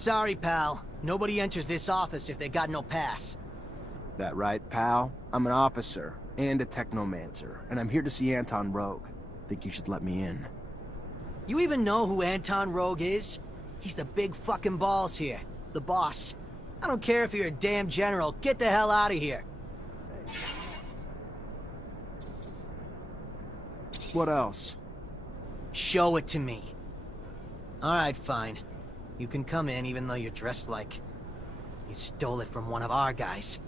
Sorry, pal. Nobody enters this office if they got no pass. That right, pal? I'm an officer and a technomancer, and I'm here to see Anton Rogue. Think you should let me in. You even know who Anton Rogue is? He's the big fucking balls here. The boss. I don't care if you're a damn general. Get the hell out of here. What else? Show it to me. Alright, fine. You can come in even though you're dressed like... you stole it from one of our guys.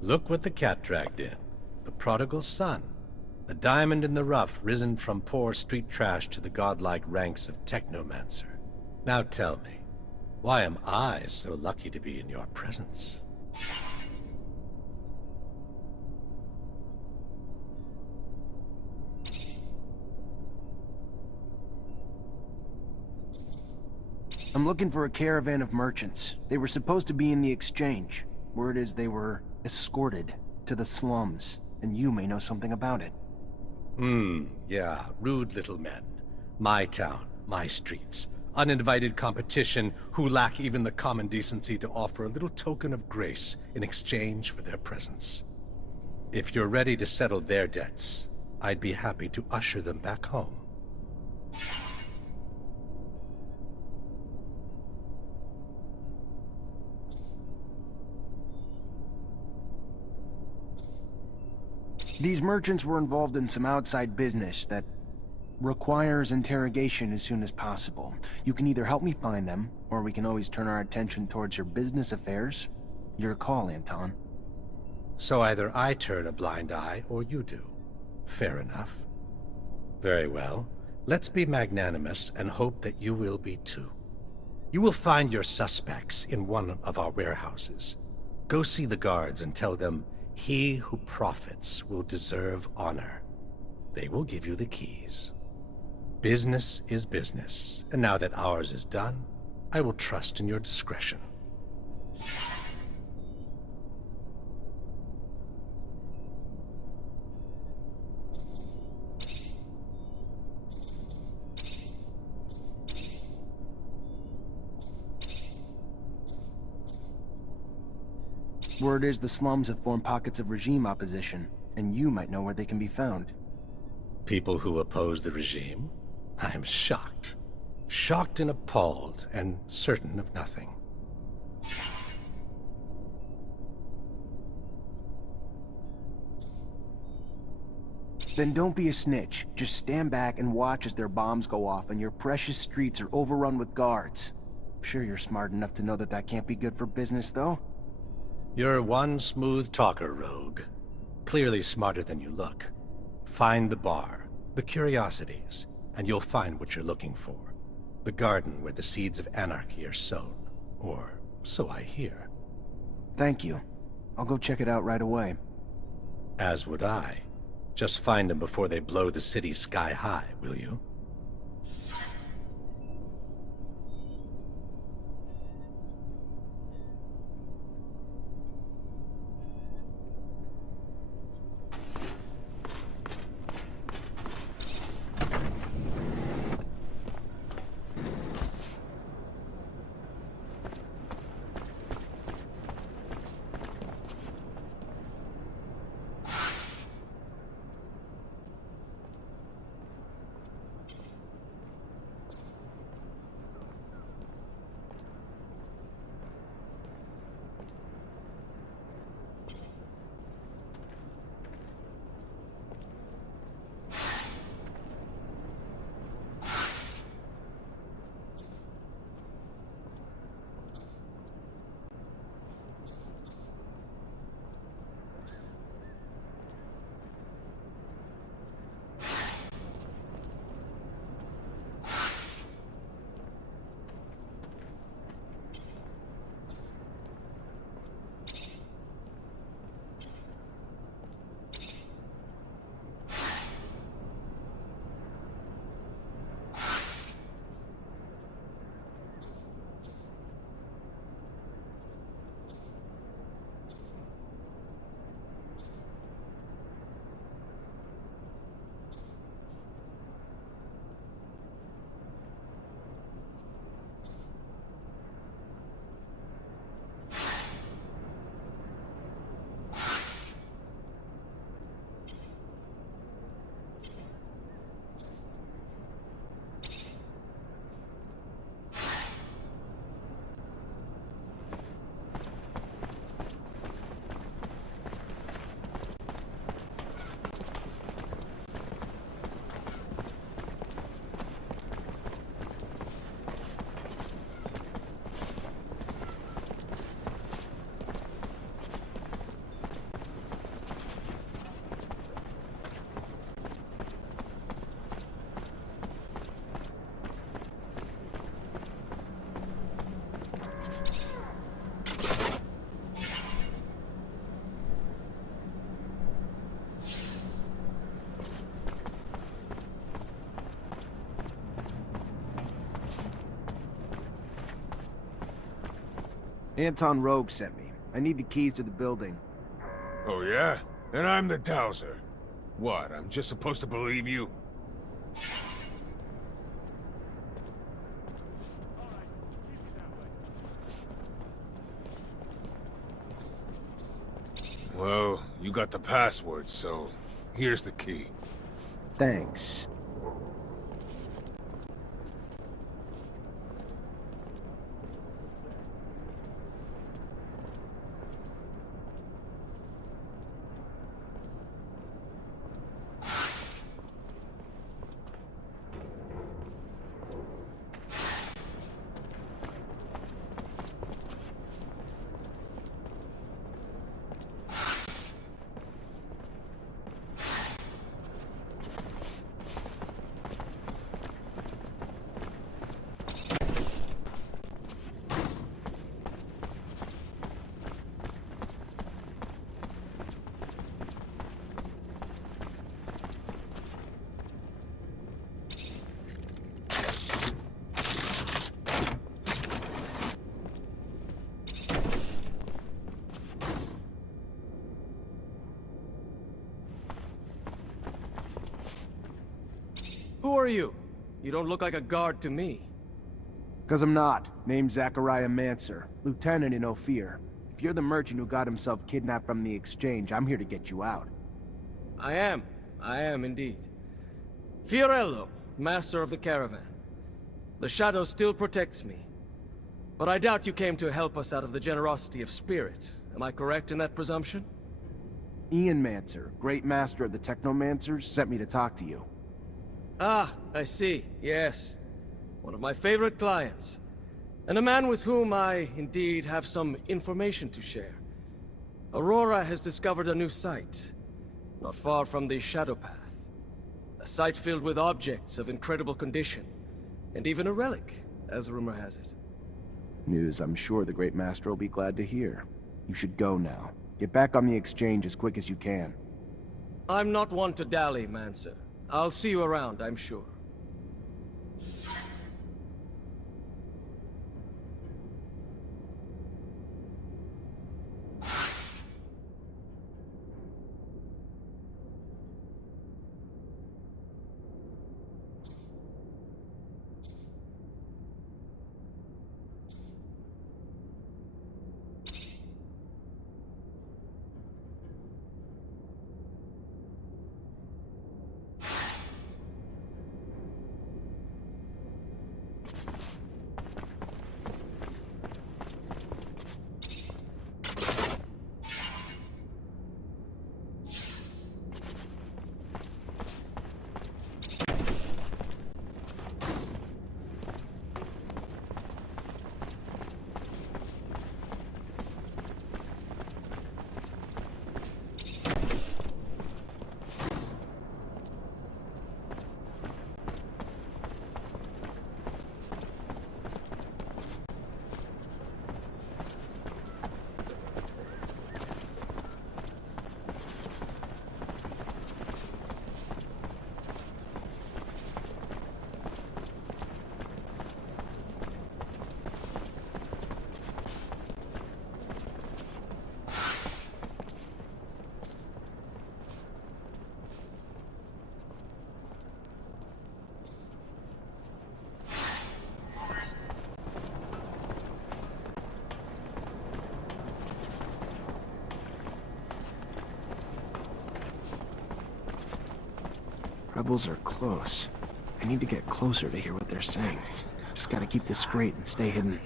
Look what the cat dragged in. The prodigal son. A diamond in the rough, risen from poor street trash to the godlike ranks of Technomancer. Now tell me, why am I so lucky to be in your presence? I'm looking for a caravan of merchants. They were supposed to be in the exchange. Word is they were escorted to the slums, and you may know something about it. Yeah, rude little men. My town, my streets. Uninvited competition who lack even the common decency to offer a little token of grace in exchange for their presence. If you're ready to settle their debts, I'd be happy to usher them back home. These merchants were involved in some outside business that requires interrogation as soon as possible. You can either help me find them, or we can always turn our attention towards your business affairs. Your call, Anton. So either I turn a blind eye, or you do. Fair enough. Very well. Let's be magnanimous and hope that you will be too. You will find your suspects in one of our warehouses. Go see the guards and tell them, he who profits will deserve honor. They will give you the keys. Business is business, and now that ours is done, I will trust in your discretion. Word is the slums have formed pockets of regime opposition, and you might know where they can be found. People who oppose the regime? I am shocked. Shocked and appalled, and certain of nothing. Then don't be a snitch. Just stand back and watch as their bombs go off and your precious streets are overrun with guards. I'm sure you're smart enough to know that that can't be good for business, though. You're one smooth talker, Rogue. Clearly smarter than you look. Find the bar, the curiosities, and you'll find what you're looking for. The garden where the seeds of anarchy are sown. Or so I hear. Thank you. I'll go check it out right away. As would I. Just find them before they blow the city sky high, will you? Anton Rogue sent me. I need the keys to the building. Oh yeah? And I'm the dowser. What, I'm just supposed to believe you? Well, you got the password, so here's the key. Thanks. Who are you? You don't look like a guard to me. 'Cause I'm not. Name's Zachariah Mancer, lieutenant in Ophir. If you're the merchant who got himself kidnapped from the exchange, I'm here to get you out. I am indeed. Fiorello, master of the caravan. The shadow still protects me. But I doubt you came to help us out of the generosity of spirit. Am I correct in that presumption? Ian Mancer, great master of the Technomancers, sent me to talk to you. Ah, I see. Yes. One of my favorite clients. And a man with whom I, indeed, have some information to share. Aurora has discovered a new site, not far from the Shadow Path. A site filled with objects of incredible condition, and even a relic, as rumor has it. News I'm sure the great master will be glad to hear. You should go now. Get back on the exchange as quick as you can. I'm not one to dally, Mancer. I'll see you around, I'm sure. Rebels are close. I need to get closer to hear what they're saying. Just gotta keep this straight and stay hidden.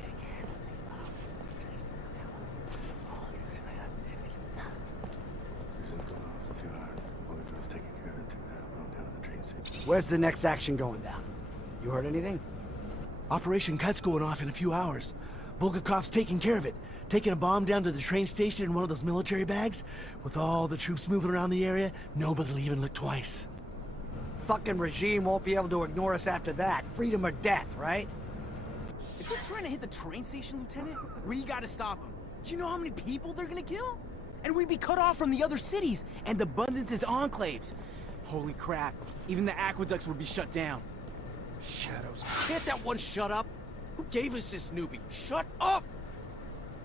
Where's the next action going down? You heard anything? Operation Cut's going off in a few hours. Bulgakov's taking care of it. Taking a bomb down to the train station in one of those military bags. With all the troops moving around the area, nobody'll even look twice. Fucking regime won't be able to ignore us after that. Freedom or death, right? If they're trying to hit the train station, Lieutenant, we gotta stop them. Do you know how many people they're gonna kill? And we'd be cut off from the other cities and Abundance's enclaves. Holy crap, even the aqueducts would be shut down. Shadows, can't that one shut up? Who gave us this newbie? Shut up!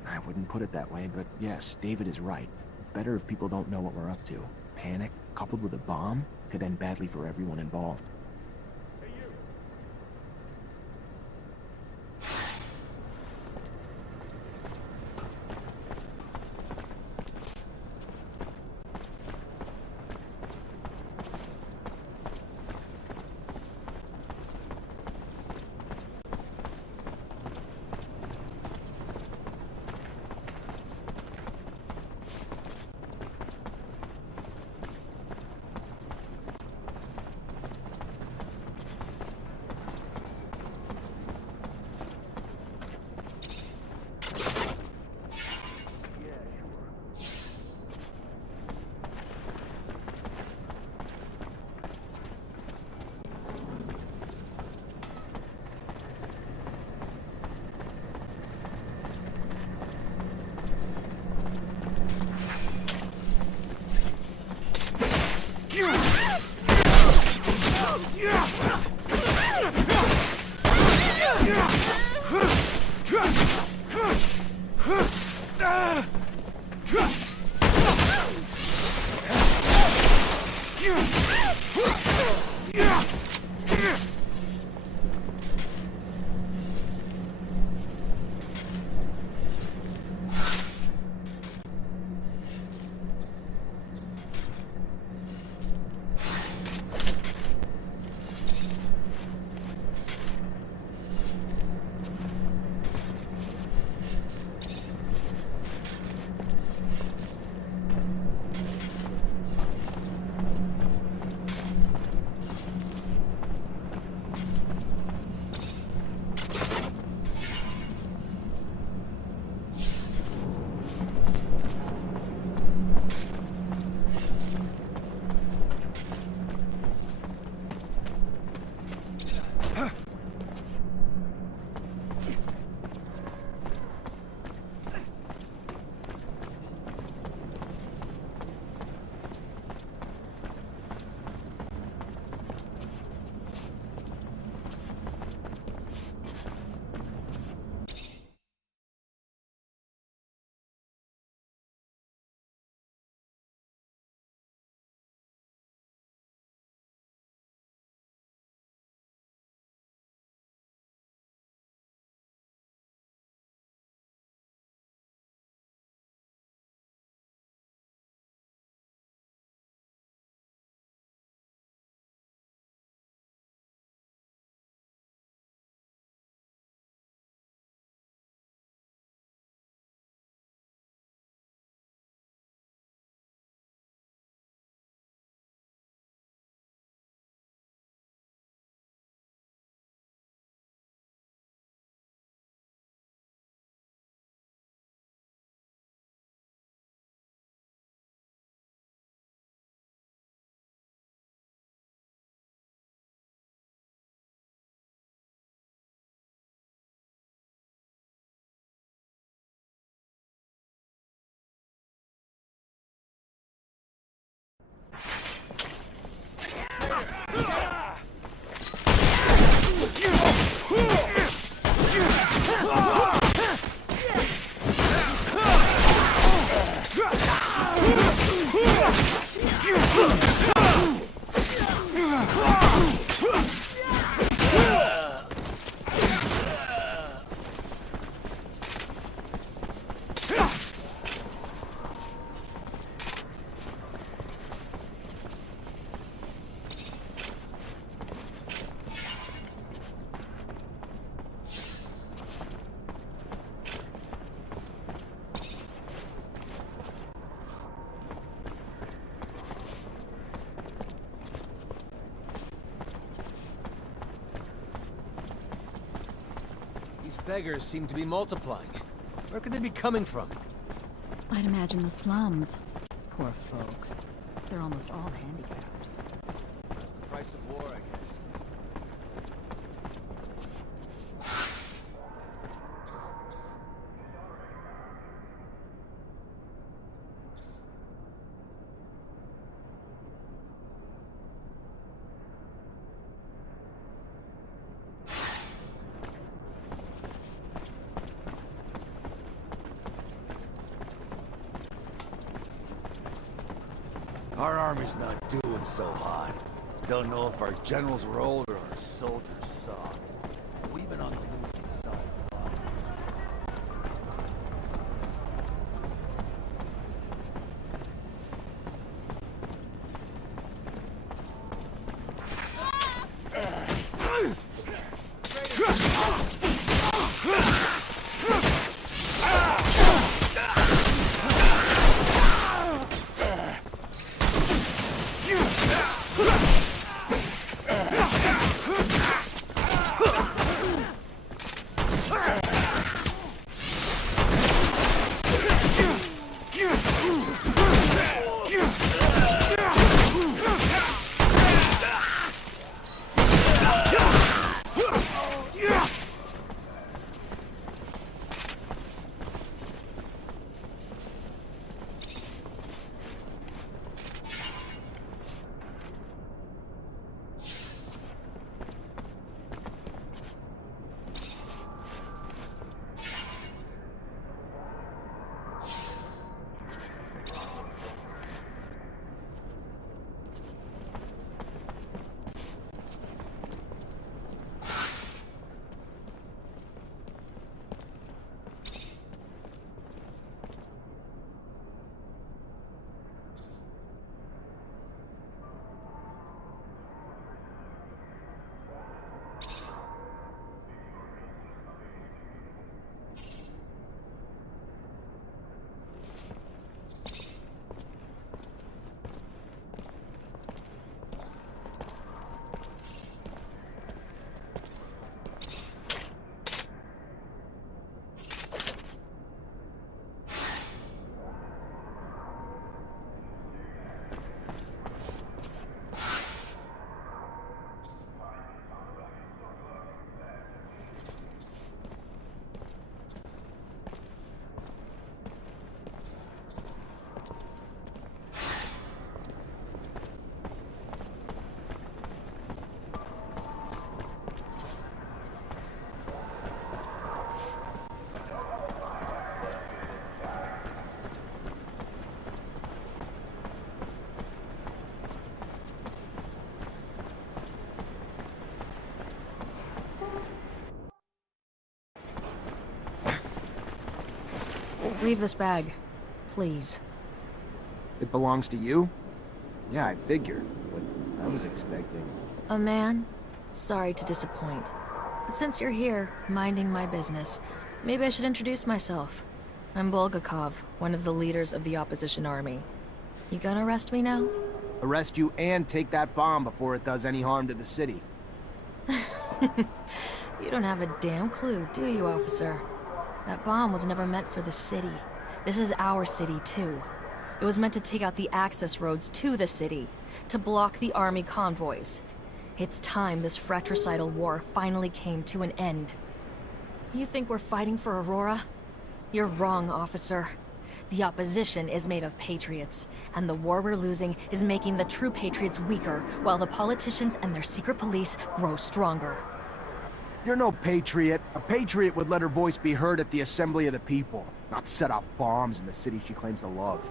I wouldn't put it that way, but yes, David is right. It's better if people don't know what we're up to. Panic, coupled with a bomb, could end badly for everyone involved. Beggars seem to be multiplying. Where could they be coming from? I'd imagine the slums. Poor folks. They're almost all handicapped. That's the price of war, I guess. Our army's not doing so hot. Don't know if our generals were old or our soldiers soft. We've been on the losing side a lot. Leave this bag, please. It belongs to you? Yeah, I figured, but I was expecting... A man? Sorry to disappoint. But since you're here, minding my business, maybe I should introduce myself. I'm Bulgakov, one of the leaders of the opposition army. You gonna arrest me now? Arrest you and take that bomb before it does any harm to the city. You don't have a damn clue, do you, officer? That bomb was never meant for the city. This is our city, too. It was meant to take out the access roads to the city, to block the army convoys. It's time this fratricidal war finally came to an end. You think we're fighting for Aurora? You're wrong, officer. The opposition is made of patriots, and the war we're losing is making the true patriots weaker, while the politicians and their secret police grow stronger. You're no patriot. A patriot would let her voice be heard at the assembly of the people, not set off bombs in the city she claims to love.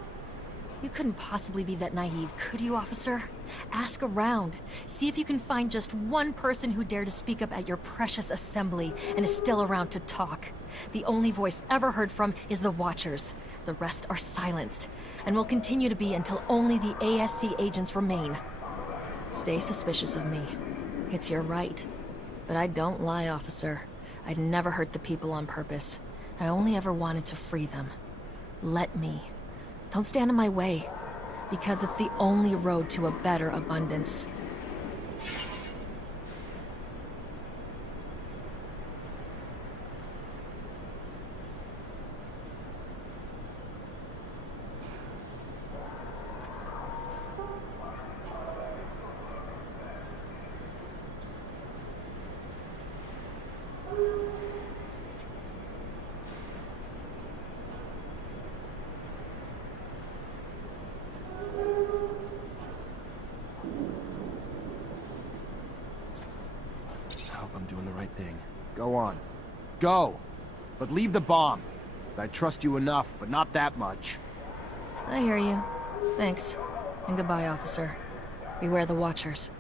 You couldn't possibly be that naive, could you, officer? Ask around. See if you can find just one person who dared to speak up at your precious assembly and is still around to talk. The only voice ever heard from is the Watchers. The rest are silenced, and will continue to be until only the ASC agents remain. Stay suspicious of me. It's your right. But I don't lie, officer. I'd never hurt the people on purpose. I only ever wanted to free them. Let me. Don't stand in my way, because it's the only road to a better abundance. I'm doing the right thing. Go on. Go! But leave the bomb. I trust you enough, but not that much. I hear you. Thanks. And goodbye, officer. Beware the Watchers.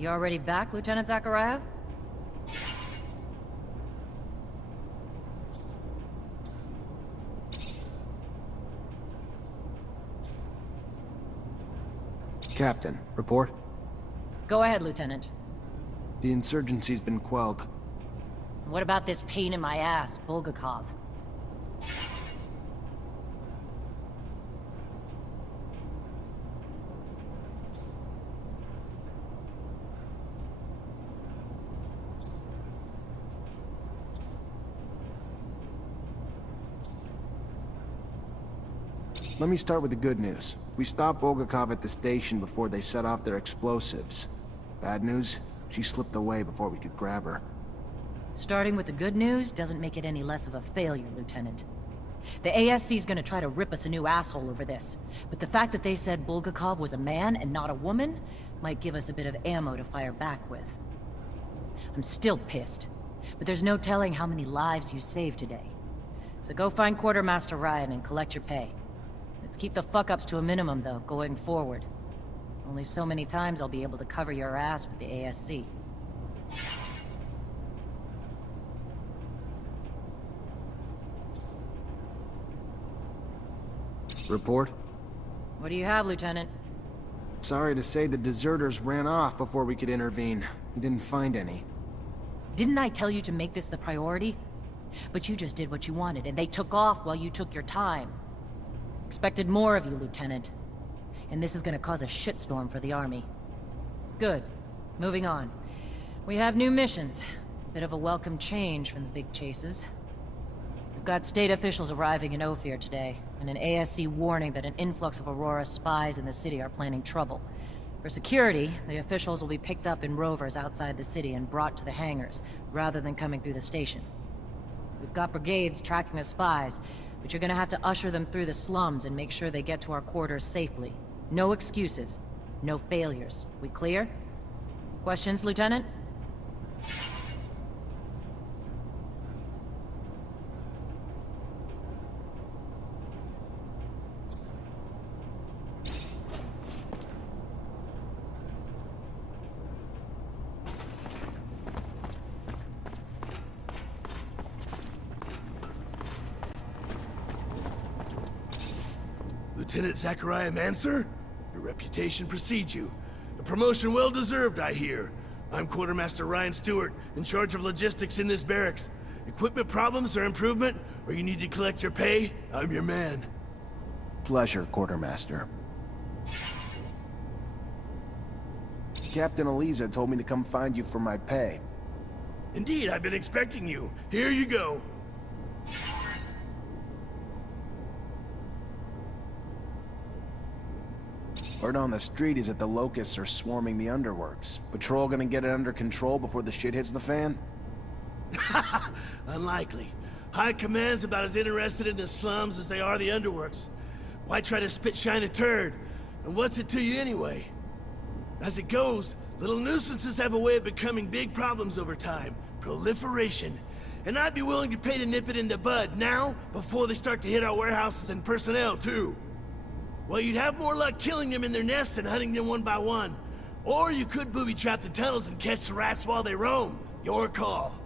You already back, Lieutenant Zachariah? Captain, report? Go ahead, Lieutenant. The insurgency's been quelled. What about this pain in my ass, Bulgakov? Let me start with the good news. We stopped Bulgakov at the station before they set off their explosives. Bad news? She slipped away before we could grab her. Starting with the good news doesn't make it any less of a failure, Lieutenant. The ASC's gonna try to rip us a new asshole over this, but the fact that they said Bulgakov was a man and not a woman might give us a bit of ammo to fire back with. I'm still pissed, but there's no telling how many lives you saved today. So go find Quartermaster Ryan and collect your pay. Let's keep the fuck-ups to a minimum, though, going forward. Only so many times I'll be able to cover your ass with the ASC. Report? What do you have, Lieutenant? Sorry to say the deserters ran off before we could intervene. We didn't find any. Didn't I tell you to make this the priority? But you just did what you wanted, and they took off while you took your time. Expected more of you, Lieutenant. And this is gonna cause a shitstorm for the Army. Good. Moving on. We have new missions. Bit of a welcome change from the big chases. We've got state officials arriving in Ophir today, and an ASC warning that an influx of Aurora spies in the city are planning trouble. For security, the officials will be picked up in rovers outside the city and brought to the hangars, rather than coming through the station. We've got brigades tracking the spies, but you're gonna have to usher them through the slums and make sure they get to our quarters safely. No excuses. No failures. We clear? Questions, Lieutenant? Lieutenant Zachariah Mancer? Your reputation precedes you. A promotion well deserved, I hear. I'm Quartermaster Ryan Stewart, in charge of logistics in this barracks. Equipment problems or improvement, or you need to collect your pay? I'm your man. Pleasure, Quartermaster. Captain Eliza told me to come find you for my pay. Indeed, I've been expecting you. Here you go. Word on the street is that the locusts are swarming the underworks. Patrol gonna get it under control before the shit hits the fan? Unlikely. High Command's about as interested in the slums as they are the underworks. Why try to spit-shine a turd? And what's it to you anyway? As it goes, little nuisances have a way of becoming big problems over time. Proliferation. And I'd be willing to pay to nip it in the bud now, before they start to hit our warehouses and personnel, too. Well, you'd have more luck killing them in their nests than hunting them one by one. Or you could booby-trap the tunnels and catch the rats while they roam. Your call.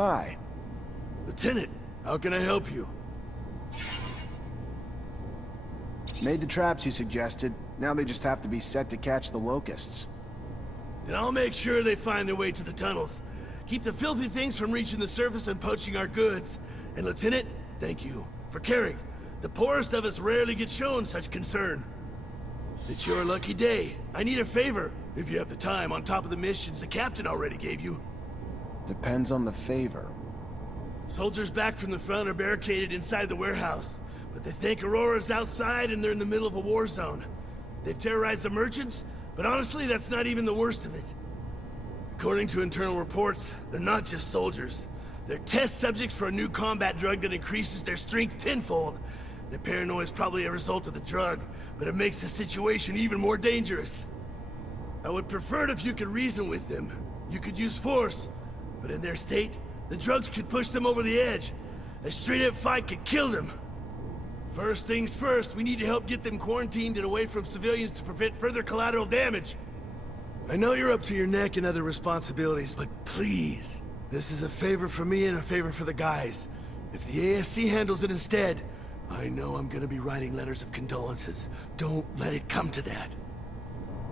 Hi. Lieutenant, how can I help you? Made the traps you suggested. Now they just have to be set to catch the locusts. Then I'll make sure they find their way to the tunnels. Keep the filthy things from reaching the surface and poaching our goods. And Lieutenant, thank you for caring. The poorest of us rarely get shown such concern. It's your lucky day. I need a favor, if you have the time, on top of the missions the captain already gave you. Depends on the favor. Soldiers back from the front are barricaded inside the warehouse, but they think Aurora's outside and they're in the middle of a war zone. They've terrorized the merchants, but honestly, that's not even the worst of it. According to internal reports, they're not just soldiers. They're test subjects for a new combat drug that increases their strength tenfold. Their paranoia is probably a result of the drug, but it makes the situation even more dangerous. I would prefer it if you could reason with them. You could use force, but in their state, the drugs could push them over the edge. A straight-up fight could kill them. First things first, we need to help get them quarantined and away from civilians to prevent further collateral damage. I know you're up to your neck in other responsibilities, but please, this is a favor for me and a favor for the guys. If the ASC handles it instead, I know I'm gonna be writing letters of condolences. Don't let it come to that.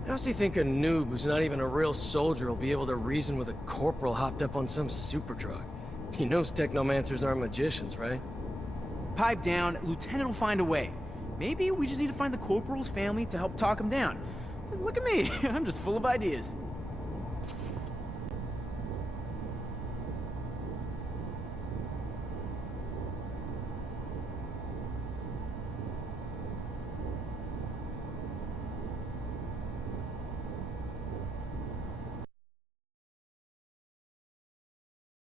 How's he think a noob who's not even a real soldier will be able to reason with a corporal hopped up on some super drug? He knows technomancers aren't magicians, right? Pipe down, Lieutenant will find a way. Maybe we just need to find the corporal's family to help talk him down. Look at me, I'm just full of ideas.